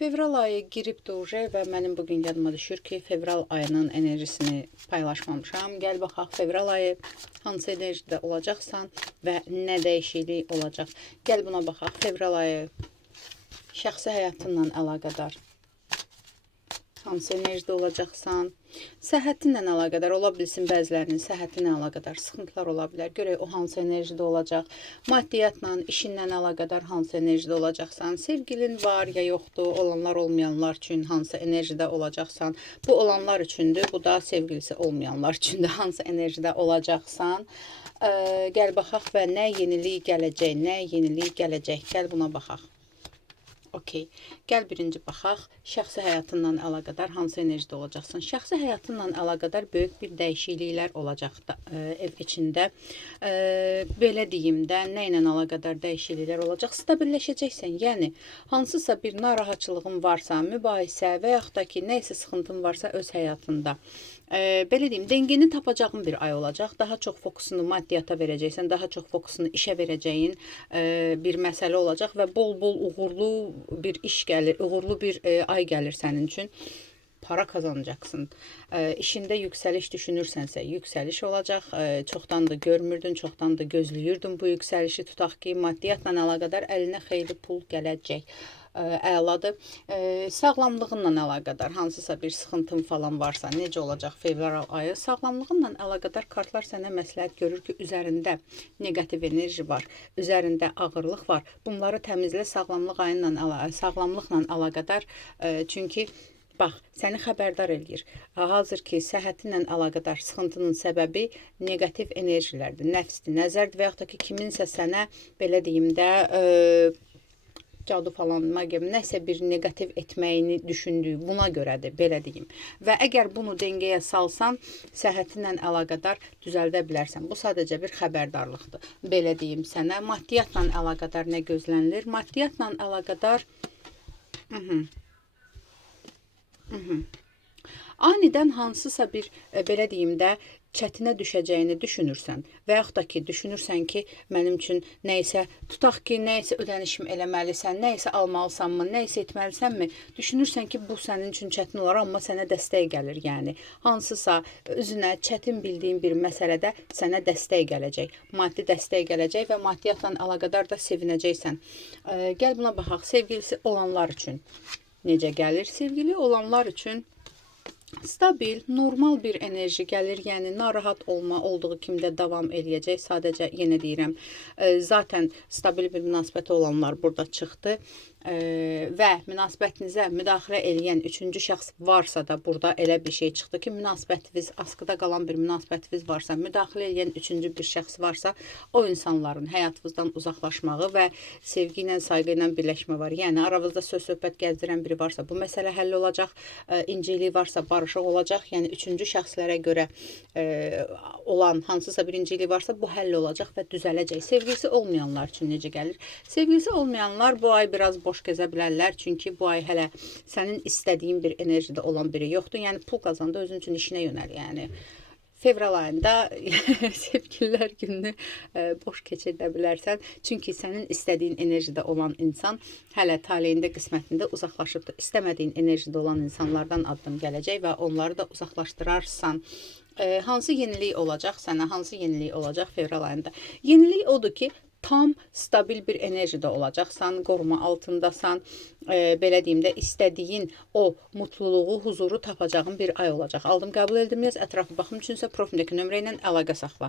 Fevral ayı girib durur və mənim bugün yadıma düşür ki, fevral ayının enerjisini paylaşmamışam. Gəl baxaq, fevral ayı hansı enerjide olacaqsan və nə dəyişiklik olacaq. Gəl buna baxaq, fevral ayı şəxsi həyatınla əlaqədar hansı enerjide olacaqsan, səhhətinlə əlaqədar ola bilsin, bəzilərinin səhhətinlə əlaqədar sıxıntılar ola bilər. Görək o hansı enerjide olacaq. Maddiyyatla, işinlə əlaqədar hansı enerjide olacaqsan, sevgilin var ya yoxdur, olanlar olmayanlar üçün hansı enerjide olacaqsan, bu olanlar üçündür, bu da sevgilisi olmayanlar üçündür, hansı enerjide olacaqsan. Gəl baxaq və nə yenilik gələcək, nə yenilik gələcək, gəl buna baxaq. Okey. Gəl birinci baxaq, şəxsi həyatınla əlaqədar hansı enerjide olacaqsın. Şəxsi həyatınla əlaqədar böyük bir dəyişikliklər olacaq da, ev içində. Belə deyim də, nə ilə əlaqədar dəyişikliklər olacaq? Stabilləşəcəksən, yəni hansısa bir narahatçılığın varsa, mübahisə və yaxud da ki, nəysə sıxıntın varsa öz həyatında. Belə deyim, dengeni tapacağın bir ay olacaq. Daha çox fokusunu maddiyata verəcəksən, daha çox fokusunu işə verəcəyin bir məsələ olacaq və bol-bol uğurlu bir iş gəlir, uğurlu bir ay gəlir sənin üçün. Para kazanacaksın. İşinde yükseliş düşünürsənsə, yükseliş olacaq. Çoxdan da görmürdün, çoxdan da gözləyirdin bu yükselişi. Tutaq ki, maddiyatla əlaqədar əlinə xeyli pul gələcək. Əladır. Sağlamlığınla əlaqədar hansısa bir sıxıntın falan varsa, necə olacaq fevral ayı? Sağlamlığınla əlaqədar kartlar sənə məsləhət görür ki, üzərində negativ enerji var, üzərində ağırlıq var. Bunları təmizlə sağlamlıqla əlaqədar. Çünki bax, səni xəbərdar eləyir. Hazır ki, səhhətinlə əlaqədar sıxıntının səbəbi negativ enerjilərdir, nəfsdir, nəzərdir və yaxud da ki, kiminsə sənə, belə deyim də, cadu falan, magiya, nəsə bir negativ etməyini düşündüyü, buna görədir, belə deyim. Və əgər bunu dengəyə salsan, səhhətinlə əlaqədar düzəldə bilərsən. Bu sadəcə bir xəbərdarlıqdır. Belə deyim sənə, maddiyatla əlaqədar nə gözlənilir? Maddiyatla əlaqədar anidən hansısa bir, belə deyim də, çətinə düşəcəyini düşünürsən və yaxud da ki, düşünürsən ki, mənim üçün nəysə, tutaq ki, nəysə ödənişim eləməlisən, nəysə almalısanmı, nəysə etməlisənmi, düşünürsən ki, bu sənin üçün çətin olar, amma sənə dəstək gəlir, yəni. Hansısa özünə çətin bildiyin bir məsələdə sənə dəstək gələcək, maddi dəstək gələcək və maddiyyatla əlaqədar da sevinəcəksən. Gəl buna baxaq, sevgilisi olanlar üçün necə gəlir? Sevgili olanlar üçün stabil, normal bir enerji gəlir, yəni narahat olma olduğu kimdə davam eləyəcək. Sadəcə yenə deyirəm, zaten stabil bir münasibəti olanlar burada çıxdı. Və münasibətinizə müdaxilə eləyən üçüncü şəxs varsa da burada elə bir şey çıxdı ki, münasibətiniz, askıda qalan bir münasibətiniz varsa, müdaxilə eləyən üçüncü bir şəxs varsa, o insanların həyatınızdan uzaqlaşmağı və sevgi ilə, sayğı ilə birləşmə var. Yəni aranızda söz-söhbət gəzdirən biri varsa, bu məsələ həll olacaq, incəlik varsa, barışıq olacaq. Yəni üçüncü şəxslərə görə olan hansısa bir incəlik varsa, bu həll olacaq və düzələcək. Sevgilisi olmayanlar üçün necə gəlir? Sevgilisi olmayanlar bu ay biraz boş gəzə bilərlər. Çünki bu ay hələ sənin istədiyin bir enerjide olan biri yoxdur. Yəni pul qazanda özün üçün işinə yönəl. Yəni fevral ayında sevgililər gününü boş keçirdə bilərsən. Çünki sənin istədiyin enerjide olan insan hələ taleyində, qismətində uzaqlaşıbdır. İstəmədiyin enerjide olan insanlardan addım gələcək və onları da uzaqlaşdırarsan. Hansı yenilik olacaq sənə? Hansı yenilik olacaq fevral ayında? Yenilik odur ki, tam stabil bir enerjide olacaqsan, qoruma altındasan, belə deyim də, istədiyin o mutluluğu, huzuru tapacağın bir ay olacaq. Aldım, qəbul etdim, yaz, ətrafı baxım üçünsə profildəki nömrə ilə əlaqə saxla.